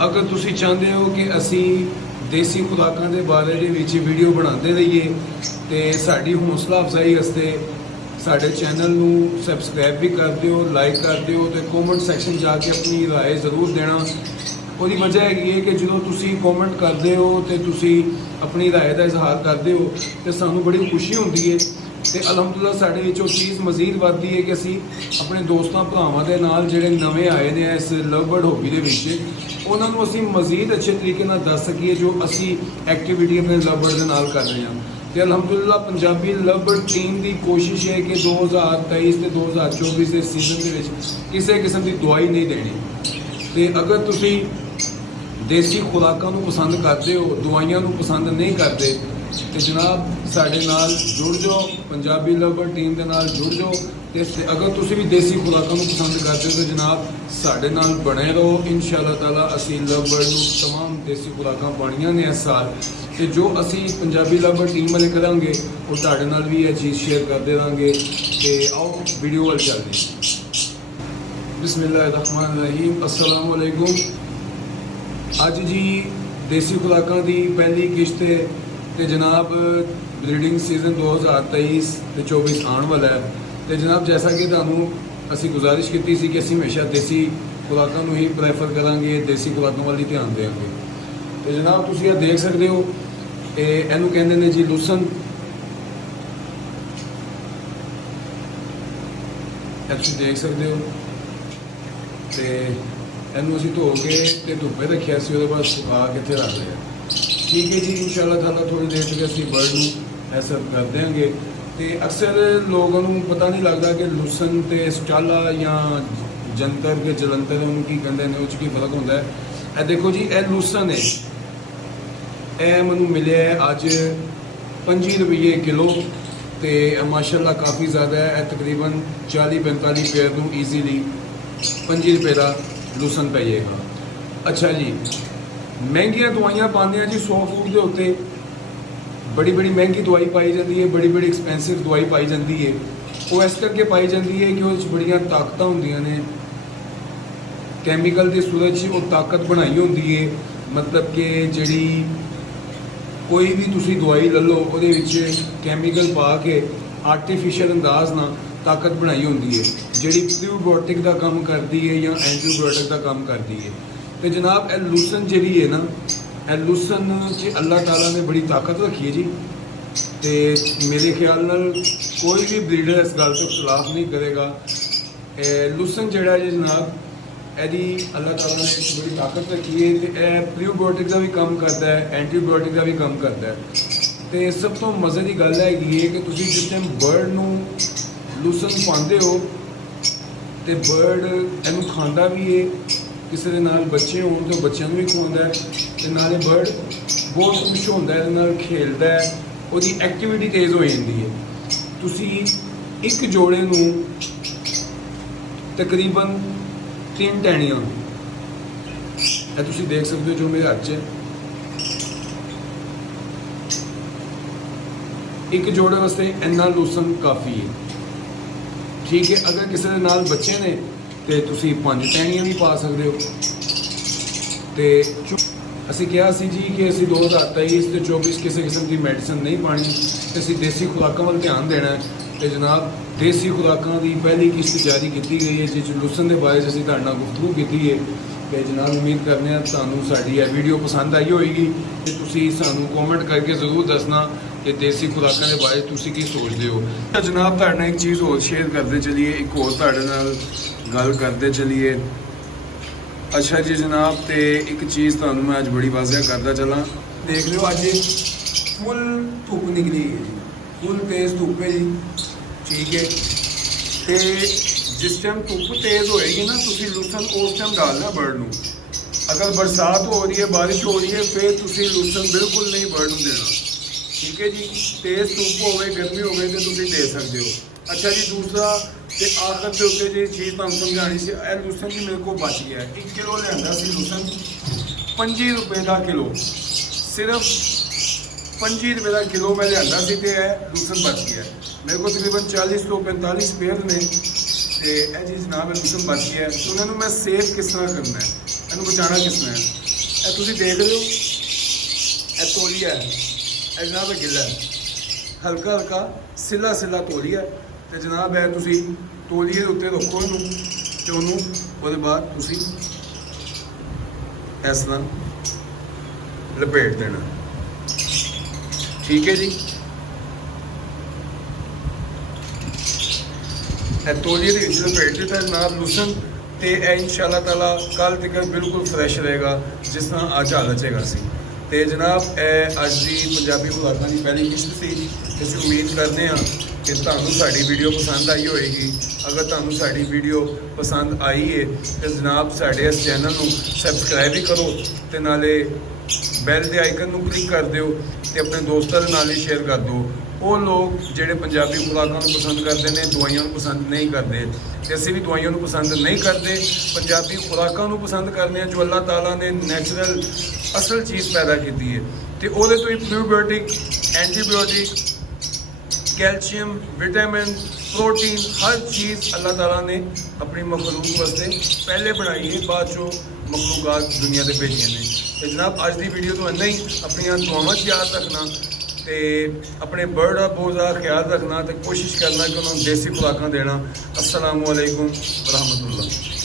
अगर तुसी चाहते हो कि असी देसी खुराकां दे बारे दे विच वीडियो बनाते रहिए तो साड़ी हौसला अफजाई वास्ते साढ़े चैनल नू सबसक्राइब भी कर दिओ, लाइक कर दिओ तो कॉमेंट सैक्शन जाके अपनी राय ज़रूर देना। ਉਹਦੀ वजह हैगी है कि जो तुसी कॉमेंट करते हो तो तुसी अपनी राय का इजहार करते हो तो सानू बड़ी खुशी होती है। तो अलहमदुल्ला साढ़े वो चीज़ मजीद बढ़ती है कि असी अपने दोस्तों भरावां दे नाल जिहड़े नवे आए ने इस लव बर्ड हॉबी दे विच उन्होंने असी मजीद अच्छे तरीके नाल दस सकीए जो असी एक्टिविटी अपने लव बर्ड दे नाल कर रहे हैं। तो अलहमदुल्ला पंजाबी लव बर्ड टीम की कोशिश है कि 2023 ते 2024 के सीजन के किसी किस्म की दवाई नहीं देनी। तो अगर तुसी देसी खुराकां नूं पसंद करते हो, दवाइयां नूं पसंद नहीं करते तो जनाब साढ़े नाल जुड़ जाओ, पंजाबी लव बर्ड टीम के नाल जुड़ जाओ। तो अगर तुसी भी देसी खुराकां नूं पसंद करते हो तो जनाब साढ़े नाल बने रहो। इंशाअल्लाह ताला असी लव बर्ड नूं तमाम देसी खुराकां पाणियां ने इस साल तो जो असी पंजाबी लव बर्ड टीम वाले करांगे वो तुहाडे नाल भी यह चीज़ शेयर करते रहेंगे। तो आओ वीडियो वाल चलते हैं। बिस्मिल्लाहिर्रहमानिर्रहीम, अस्सलाम वालेकुम। अज जी देसी खुराकां की पहली किश्त तो जनाब ब्रीडिंग सीजन 2023 ते 24 आने वाला है। तो जनाब जैसा कि तुहानूं असी गुजारिश की सी कि असी हमेशा देसी खुराकां नूं ही प्रैफर करांगे, देसी खुराकां वाल ही ध्यान देंगे। तो जनाब तुसीं यह देख सकते हो इहनूं कहंदे ने जी लुसन। तुसीं देख सकते हो तो इनू असी धो के धुप्पे रखिया से बाद सुखा के इत्थे रख लिया। ठीक है जी, इंशाअल्लाह ताला थोड़ी देर तक असी बर्ड नूं ऐसा कर देंगे। तो अक्सर लोगों को पता नहीं लगता कि लुसन तो स्टाला या जंतर के जलंतर उन्होंने की कहते हैं उस की फर्क होता है। ए देखो जी ए लुसन है, ए मैनू मिले अज 25 रुपये किलो तो माशाअल्लाह काफ़ी ज़्यादा है। तकरीबन 40-45 पेयर को ईजीली 25 रुपये का लुसन पै जाएगा। अच्छा जी, महंगिया दवाइयाँ पाते हैं जी 100 फूट के उत्ते बड़ी बड़ी महंगी दवाई पाई जाती है, बड़ी बड़ी एक्सपेंसिव दवाई पाई जाती है। वो इस करके पाई जाती है कि उस बड़ियाँ ताकत होंदियां ने, कैमिकल की सूरत वो ताकत बनाई होंदी है। मतलब कि जी कोई भी तुसी दवाई ले लो वो कैमिकल पा के आर्टिफिशियल अंदाज ना ताकत बनाई होंदी है जी प्रीबायोटिक का काम करती है या एंटीबायोटिक का काम करती है। तो जनाब ए लुसन जी है ना, ए लुसन च अल्लाह ताला ने बड़ी ताकत रखी है जी। तो मेरे ख्याल नाल कोई भी ब्रीडर इस गल तो खिलाफ नहीं करेगा। लुसन जड़ा जी जनाब यदि अल्लाह ताला ने बड़ी ताकत रखी है तो यह प्रीबायोटिक का भी काम करता है, एंटीबायोटिक का भी काम करता है। तो सब तो मज़े की गल है कि तुम जिस टाइम बर्ड नूं लुसन पाते हो तो बर्ड इनू खाता भी है, किसी के नाल बच्चे हो तो बच्चों भी खवाता है, तो नाले बर्ड बहुत खुश होता है, नाल खेलता है, उसकी एक्टिविटी तेज़ हो जाती है। तुसी एक जोड़े नूं तकरीबन 3 टहनियां तुसी देख सकते हो जो मेरे हाथ च एक जोड़े वास्ते इन्ना लुसन काफ़ी है। ठीक है, अगर किसी के नाल बच्चे ने तो तुसी 5 टहनियां भी पा सकते हो। तो असी कहा सी जी कि असी 2023 ते 24 किसी किस्म की मेडिसिन नहीं पानी, तो असी देसी खुराकां वाल ध्यान देना है। तो जनाब देसी खुराकां की पहली किश्त जारी की गई है जिस लुसन के बारे असी तुहाडे नाल गुफ्तगू की है। तो जनाब उम्मीद करने तुहानूं साडी यह वीडियो पसंद आई होएगी तो तुसी सानूं कॉमेंट करके जरूर दसना कि देसी खुराकां के बारे तुसी की सोचते हो। तो जनाब तुहाडे नाल एक चीज़ होर शेयर करते चलिए, एक होर तुहाडे नाल गल करते चलिए। अच्छा जी जनाब, तो एक चीज़ तुहानूं मैं अज बड़ी वाज़ह करता चला, देख लो अज फुल धुप निकली है जी, फुल तेज़ धुप है जी। ठीक है, तो जिस टाइम धुप तेज़ होएगी ना तुसी लुसन उस टाइम डालना बर्ड नूं। अगर बरसात हो रही है, बारिश हो रही है, फिर तुसी लुसन बिल्कुल नहीं बर्ड नूं देना। ठीक है जी, तेज़ धुप होवे गर्मी होवे तो तुसी दे सकते हो। अच्छा जी, दूसरा तो आखिर के उत्ते जी चीज़ तुहानूं समझानी सी, ए लुसन जी मेरे को बच गया है। 1 किलो लिआंदा सी लुसन 25 रुपये का किलो, सिर्फ 25 रुपये का किलो मैं लिआंदा सी ते लुसन बच गया। मेरे को तकरीबन 40 तो 45 पेयर ने तो यह जी जनाब लुसन बच गया। तो उन्होंने मैं सेफ किस तरह करना है, इन्हू बचाना किस तरह है। ਇਹ ਤੁਸੀਂ ਦੇਖ ਰਹੇ ਹੋ, ਇਹ ਤੋਲੀਆ ਹੈ, ਇਹ ਜਨਾਬ ਇਹ ਗਿੱਲਾ ਹੈ, ਹਲਕਾ ਹਲਕਾ ਸਿੱਲਾ ਸਿੱਲਾ ਤੋਲੀਆ ਹੈ। ਤੇ ਜਨਾਬ ਇਹ ਤੁਸੀਂ ਤੋਲੀਏ ਦੇ ਉੱਤੇ ਰੱਖੋ ਇਹਨੂੰ, ਤੇ ਉਹਨੂੰ ਉਹਦੇ ਬਾਅਦ ਤੁਸੀਂ ਇਸ ਤਰ੍ਹਾਂ ਲਪੇਟ ਦੇਣਾ। ਠੀਕ ਹੈ ਜੀ। ਇਹ ਤੋਲੀਏ ਦੇ ਵਿੱਚ ਲਪੇਟ ਦਿੱਤਾ ਜਨਾਬ ਲੂਸਨ, ਤੇ ਇਹ ਇਨਸ਼ਾਅੱਲਾ ਤਾਲਾ ਕੱਲ੍ਹ ਤੱਕ ਬਿਲਕੁਲ ਫਰੈਸ਼ ਰਹੇਗਾ ਜਿਸ ਤਰ੍ਹਾਂ ਅੱਜ ਹਾਲਤ 'ਚ ਹੈਗਾ ਸੀ। ਤੇ ਜਨਾਬ ਇਹ ਅੱਜ ਦੀ ਪੰਜਾਬੀ ਖੁਰਾਕਾਂ ਦੀ ਪਹਿਲੀ ਕਿਸ਼ਤ ਸੀ। ਅਸੀਂ ਉਮੀਦ ਕਰਦੇ ਹਾਂ ਕਿ ਤੁਹਾਨੂੰ ਸਾਡੀ ਵੀਡੀਓ ਪਸੰਦ ਆਈ ਹੋਏਗੀ। ਅਗਰ ਤੁਹਾਨੂੰ ਸਾਡੀ ਵੀਡੀਓ ਪਸੰਦ ਆਈ ਹੈ ਤਾਂ ਜਨਾਬ ਸਾਡੇ ਇਸ ਚੈਨਲ ਨੂੰ ਸਬਸਕ੍ਰਾਈਬ ਵੀ ਕਰੋ, ਤੇ ਨਾਲੇ ਬੈਲ ਦੇ ਆਈਕਨ ਨੂੰ ਕਲਿੱਕ ਕਰ ਦਿਓ, ਤੇ ਆਪਣੇ ਦੋਸਤਾਂ ਦੇ ਨਾਲ ਹੀ ਸ਼ੇਅਰ ਕਰ ਦਿਓ। ਉਹ ਲੋਕ ਜਿਹੜੇ ਪੰਜਾਬੀ ਖੁਰਾਕਾਂ ਨੂੰ ਪਸੰਦ ਕਰਦੇ ਨੇ, ਦਵਾਈਆਂ ਨੂੰ ਪਸੰਦ ਨਹੀਂ ਕਰਦੇ, ਤੇ ਅਸੀਂ ਵੀ ਦਵਾਈਆਂ ਨੂੰ ਪਸੰਦ ਨਹੀਂ ਕਰਦੇ, ਪੰਜਾਬੀ ਖੁਰਾਕਾਂ ਨੂੰ ਪਸੰਦ ਕਰਦੇ ਹਾਂ ਜੋ ਅੱਲਾਹ ਤਾਲਾ ਨੇ ਨੈਚੁਰਲ ਅਸਲ ਚੀਜ਼ ਪੈਦਾ ਕੀਤੀ ਹੈ। ਤੇ ਉਹਦੇ ਤੋਂ ਹੀ probiotic, antibiotic, calcium, vitamin, protein, हर चीज़ अल्लाह ताला ने अपनी मखलूक वास्ते पहले बनाई है, बाद चो मखलूकात दुनिया के भेजिए ने। तो जनाब अज की वीडियो तो इन्ना ही। अपनी दुआवां याद रखना, तो अपने बर्ड का बहुत ज़्यादा ख्याल रखना, तो कोशिश करना कि उन्होंने देसी खुराकां देना। अस्सलामु अलैकुम व रहमतुल्लाह।